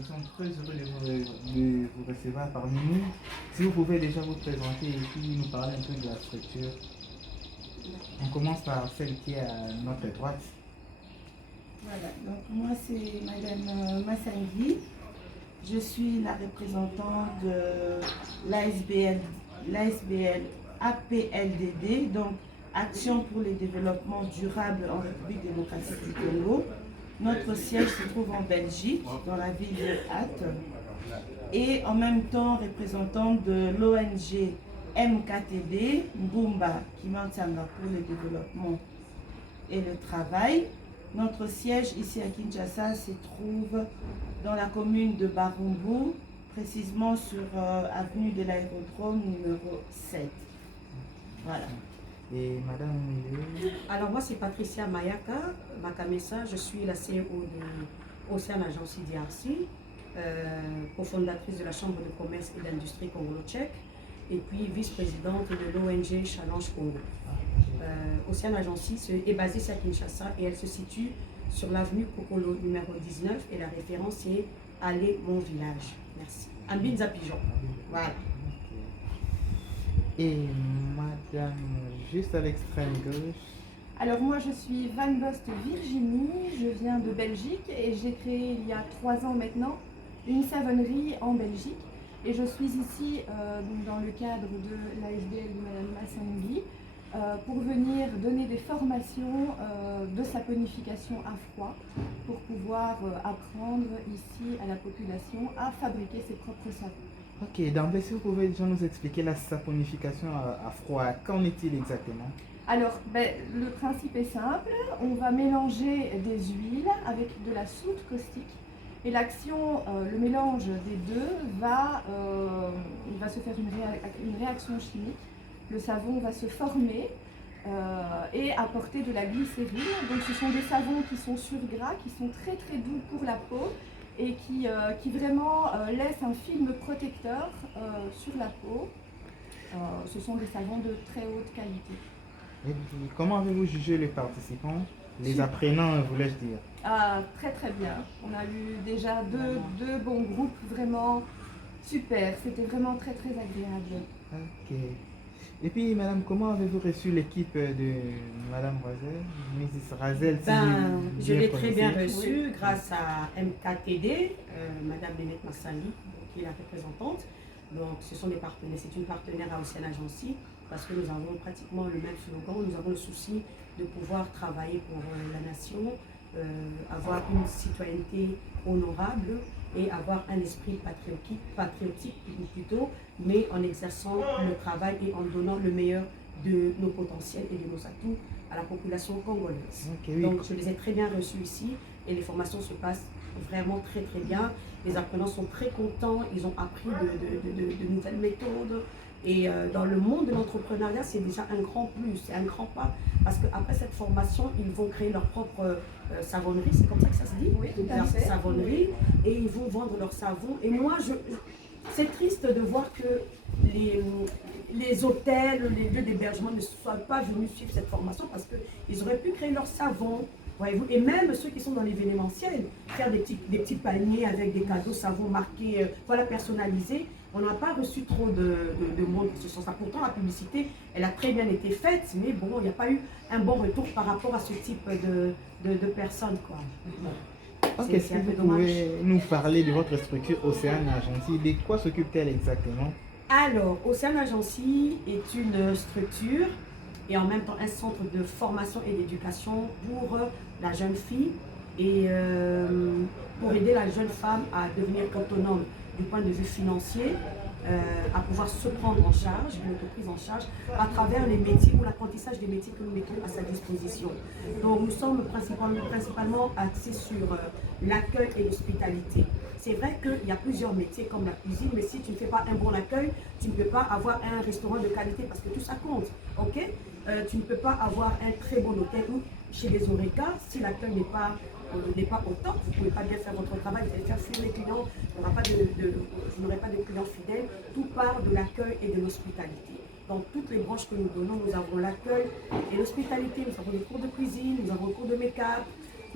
nous sommes très heureux de vous recevoir parmi nous. Si vous pouvez déjà vous présenter et puis nous parler un peu de la structure. On commence par celle qui est à notre droite. Voilà, donc moi c'est Madame Massangui. Je suis la représentante de l'ASBL APLDD, donc Action pour le développement durable en République démocratique du Congo. Notre siège se trouve en Belgique, dans la ville de Hatt. Et en même temps représentante de l'ONG MKTD, Mbumba Kimantsanga pour le développement et le travail. Notre siège ici à Kinshasa se trouve dans la commune de Barumbu, précisément sur avenue de l'aérodrome numéro 7. Voilà. Et Madame Alors moi c'est Patricia Mayaka Makamesa, je suis la CEO de Océane Agency DRC, cofondatrice de la Chambre de commerce et d'industrie congolo-tchèque et puis vice-présidente de l'ONG Challenge Congo. Océane Agency est basée à Kinshasa et elle se situe sur l'avenue Kokolo numéro 19 et la référence est Allez mon village. Merci. Ambinza Pigeon. Voilà. et Madame juste à l'extrême gauche. Alors moi je suis Van Bost Virginie, je viens de Belgique et j'ai créé il y a 3 ans maintenant une savonnerie en Belgique et je suis ici dans le cadre de l'ASBL de Madame Massangui pour venir donner des formations de saponification à froid pour pouvoir apprendre ici à la population à fabriquer ses propres savons. Ok, d'emblée, si vous pouvez déjà nous expliquer la saponification à froid, qu'en est-il exactement? Alors, le principe est simple, on va mélanger des huiles avec de la soude caustique et l'action, le mélange des deux il va se faire une réaction chimique, le savon va se former et apporter de la glycérine. Donc ce sont des savons qui sont sur gras, qui sont très très doux pour la peau et qui vraiment laissent un film protecteur sur la peau. Ce sont des savons de très haute qualité. Et puis, comment avez-vous jugé les participants, les apprenants, voulais-je dire? Très très bien. On a eu déjà deux bons groupes, vraiment super. C'était vraiment très très agréable. Ok. Et puis, Madame, comment avez-vous reçu l'équipe de Madame Razel, Mrs. Razel, si Je l'ai très bien prononcé? reçu grâce à MKTD, Madame Bénette Massali, qui est la représentante. Donc ce sont des partenaires, c'est une partenaire à Océane Agency parce que nous avons pratiquement le même slogan, nous avons le souci de pouvoir travailler pour la nation, avoir une citoyenneté honorable et avoir un esprit patriotique plutôt, mais en exerçant le travail et en donnant le meilleur de nos potentiels et de nos atouts à la population congolaise. Okay, oui. Donc je les ai très bien reçus ici et les formations se passent vraiment très très bien. Les apprenants sont très contents, ils ont appris de nouvelles méthodes. Et dans le monde de l'entrepreneuriat, c'est déjà un grand plus, c'est un grand pas. Parce qu'après cette formation, ils vont créer leur propre savonnerie, c'est comme ça que ça se dit? Oui, tout à fait. Savonnerie, et ils vont vendre leur savon. Et moi, c'est triste de voir que les hôtels, les lieux d'hébergement ne soient pas venus suivre cette formation parce qu'ils auraient pu créer leur savon. Voyez-vous, et même ceux qui sont dans l'événementiel, faire des petits paniers avec des cadeaux savons marqués, voilà, personnalisés. On n'a pas reçu trop de monde dans ce sens-là. Pourtant, la publicité, elle a très bien été faite, mais bon, il n'y a pas eu un bon retour par rapport à ce type de personnes, quoi. Ok, est-ce que vous pouvez nous parler de votre structure Océane Agency? De quoi s'occupe-t-elle exactement? Alors, Océane Agency est une structure et en même temps un centre de formation et d'éducation pour la jeune fille et pour aider la jeune femme à devenir autonome du point de vue financier, à pouvoir se prendre en charge, une autoprise en charge, à travers les métiers ou l'apprentissage des métiers que nous mettons à sa disposition. Donc nous sommes principalement axés sur l'accueil et l'hospitalité. C'est vrai qu'il y a plusieurs métiers comme la cuisine, mais si tu ne fais pas un bon accueil, tu ne peux pas avoir un restaurant de qualité parce que tout ça compte, ok? Tu ne peux pas avoir un très bon hôtel ou chez les Oreca, si l'accueil n'est pas au top, vous ne pouvez pas bien faire votre travail, vous allez faire fuir les clients, vous n'aurez pas de clients fidèles. Tout part de l'accueil et de l'hospitalité. Dans toutes les branches que nous donnons, nous avons l'accueil et l'hospitalité, nous avons des cours de cuisine, nous avons des cours de make-up,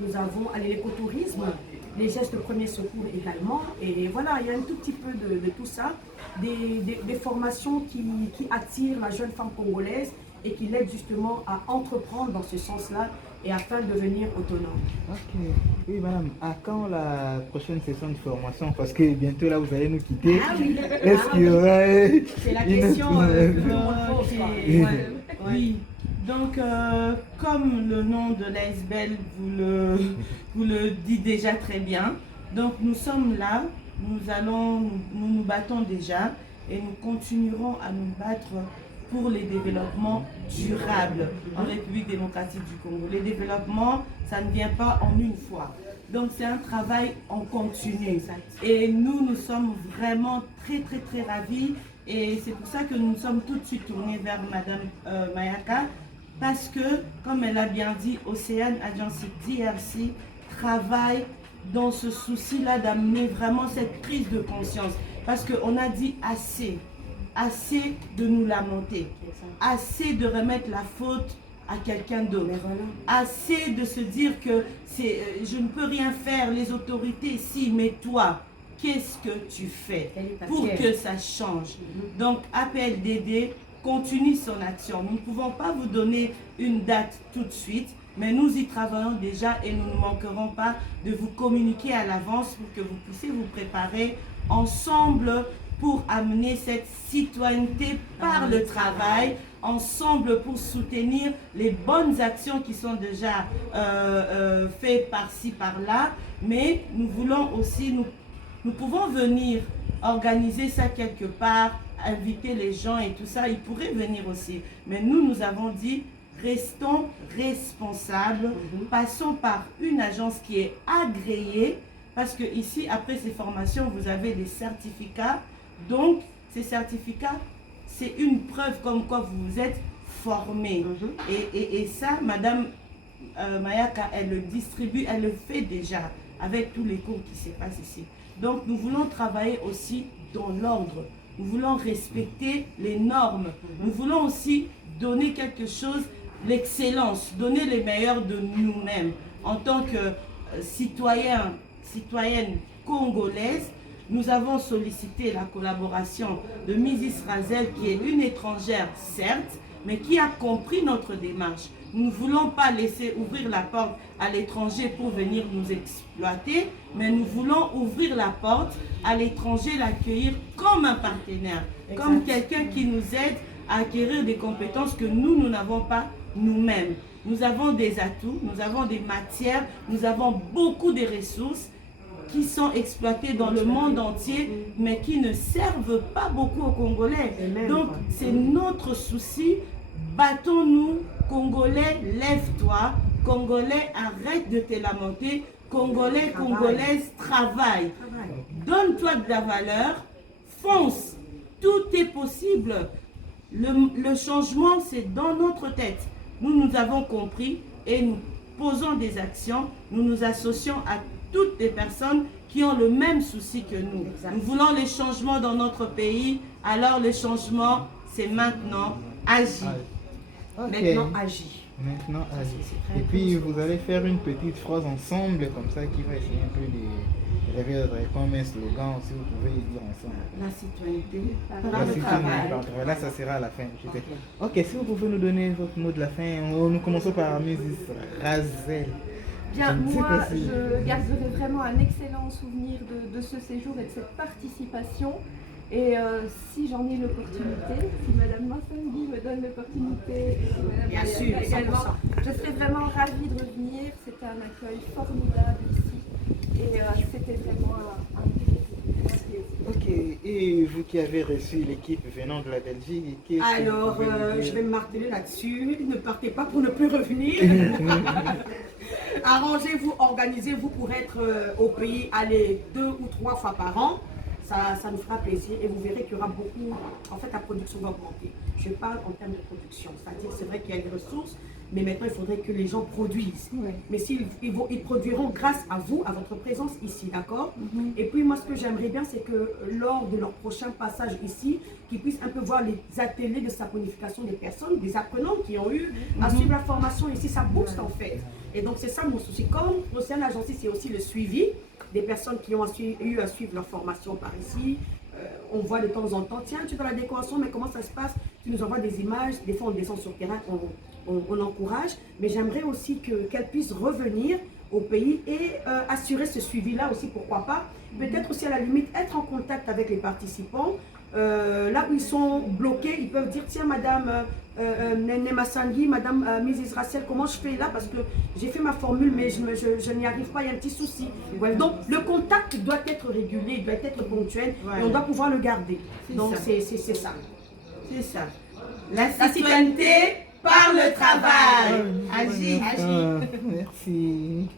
nous avons l'écotourisme. les gestes de premier secours également. Et voilà, il y a un tout petit peu de tout ça, des formations qui attirent la jeune femme congolaise et qui l'aident justement à entreprendre dans ce sens-là et afin de devenir autonome. Ok. Oui, madame, à quand la prochaine session de formation? Parce que bientôt là, vous allez nous quitter. Ah oui, Est-ce qu'il y aura c'est la une question autre- que tout le monde pose, quoi. Ouais. Oui, donc comme le nom de l'ASBEL vous le dit déjà très bien, donc nous sommes là, nous battons déjà et nous continuerons à nous battre pour les développements durables en République démocratique du Congo. Les développements, ça ne vient pas en une fois. Donc c'est un travail en continu. Et nous sommes vraiment très très très ravis. Et c'est pour ça que nous sommes tout de suite tournés vers Madame Mayaka. Parce que, comme elle a bien dit, Ocean Agency DRC travaille dans ce souci-là d'amener vraiment cette prise de conscience. Parce qu'on a dit assez. Assez de nous lamenter, assez de remettre la faute à quelqu'un d'autre, assez de se dire que je ne peux rien faire, les autorités, si, mais toi, qu'est-ce que tu fais pour que ça change? Donc APLDD continue son action. Nous ne pouvons pas vous donner une date tout de suite, mais nous y travaillons déjà et nous ne manquerons pas de vous communiquer à l'avance pour que vous puissiez vous préparer ensemble pour amener cette citoyenneté par le travail, ensemble pour soutenir les bonnes actions qui sont déjà faites par-ci, par-là. Mais nous voulons aussi, nous pouvons venir organiser ça quelque part, inviter les gens et tout ça, ils pourraient venir aussi. Mais nous avons dit, restons responsables, passons par une agence qui est agréée, parce que ici, après ces formations, vous avez des certificats. Donc, ces certificats, c'est une preuve comme quoi vous vous êtes formé. Et ça, Madame Mayaka, elle le distribue, elle le fait déjà avec tous les cours qui se passent ici. Donc, nous voulons travailler aussi dans l'ordre. Nous voulons respecter les normes. Nous voulons aussi donner quelque chose, l'excellence, donner les meilleurs de nous-mêmes. En tant que citoyenne congolaise, nous avons sollicité la collaboration de Mrs. Razel, qui est une étrangère, certes, mais qui a compris notre démarche. Nous ne voulons pas laisser ouvrir la porte à l'étranger pour venir nous exploiter, mais nous voulons ouvrir la porte à l'étranger, l'accueillir comme un partenaire, comme quelqu'un qui nous aide à acquérir des compétences que nous n'avons pas nous-mêmes. Nous avons des atouts, nous avons des matières, nous avons beaucoup de ressources qui sont exploitées dans le monde entier, mais qui ne servent pas beaucoup aux Congolais. Donc, c'est notre souci. Battons-nous, Congolais, lève-toi. Congolais, arrête de te lamenter. Congolais, Congolaises, travaille. Donne-toi de la valeur. Fonce. Tout est possible. Le changement, c'est dans notre tête. Nous avons compris et nous posons des actions. Nous nous associons à toutes les personnes qui ont le même souci que nous. Nous voulons les changements dans notre pays. Alors, le changement, c'est maintenant. Agis. Maintenant, agis. Maintenant, agis. Et puis, vous allez faire une petite phrase ensemble, comme ça, qui va essayer un peu de revivre comme un slogan, si vous pouvez le dire ensemble. La citoyenneté La par le citoyenneté travail. par le travail. Là, ça sera à la fin. Ok, si vous pouvez nous donner votre mot de la fin. Nous commençons par Mrs. Razel. Bien, Je ne sais moi, pas si- je garderai vraiment un excellent souvenir de ce séjour et de cette participation. Et si j'en ai l'opportunité, si Madame Massangui me donne l'opportunité, et si Madame Bien sûr, Mayaka également, 100%. je serais vraiment ravie de revenir. C'était un accueil formidable ici. Et c'était vraiment un plaisir. Ok, et vous qui avez reçu l'équipe venant de la Belgique, qu'est-ce que Alors, vous pouvez nous dire? je vais me marteler là-dessus. Ne partez pas pour ne plus revenir. Arrangez-vous, organisez-vous pour être au pays, aller 2 ou 3 fois par an. Ça nous fera plaisir et vous verrez qu'il y aura beaucoup. En fait, la production va augmenter. Je parle en termes de production. C'est-à-dire, c'est vrai qu'il y a des ressources, mais maintenant, il faudrait que les gens produisent. Ouais. Mais ils produiront grâce à vous, à votre présence ici, d'accord? Et puis, moi, ce que j'aimerais bien, c'est que lors de leur prochain passage ici, qu'ils puissent un peu voir les ateliers de saponification des personnes, des apprenants qui ont eu à suivre la formation ici. Ça booste, en fait. Et donc, c'est ça mon souci. Comme Océan Agency, c'est aussi le suivi. des personnes qui ont eu à suivre leur formation par ici. On voit de temps en temps, tiens, tu es dans la décoration, mais comment ça se passe? Tu nous envoies des images, des fois on descend sur le terrain, on encourage, mais j'aimerais aussi qu'elles puissent revenir au pays et assurer ce suivi-là aussi, pourquoi pas. Peut-être aussi à la limite être en contact avec les participants. Là où ils sont bloqués, ils peuvent dire, tiens madame Nene Massangui, madame Mrs. Rachel, comment je fais là? Parce que j'ai fait ma formule, mais je n'y arrive pas, il y a un petit souci. Ouais, donc le contact doit être régulier, il doit être ponctuel, Voilà. et on doit pouvoir le garder. Donc c'est ça. C'est ça. La citoyenneté par le travail. Agis. Merci.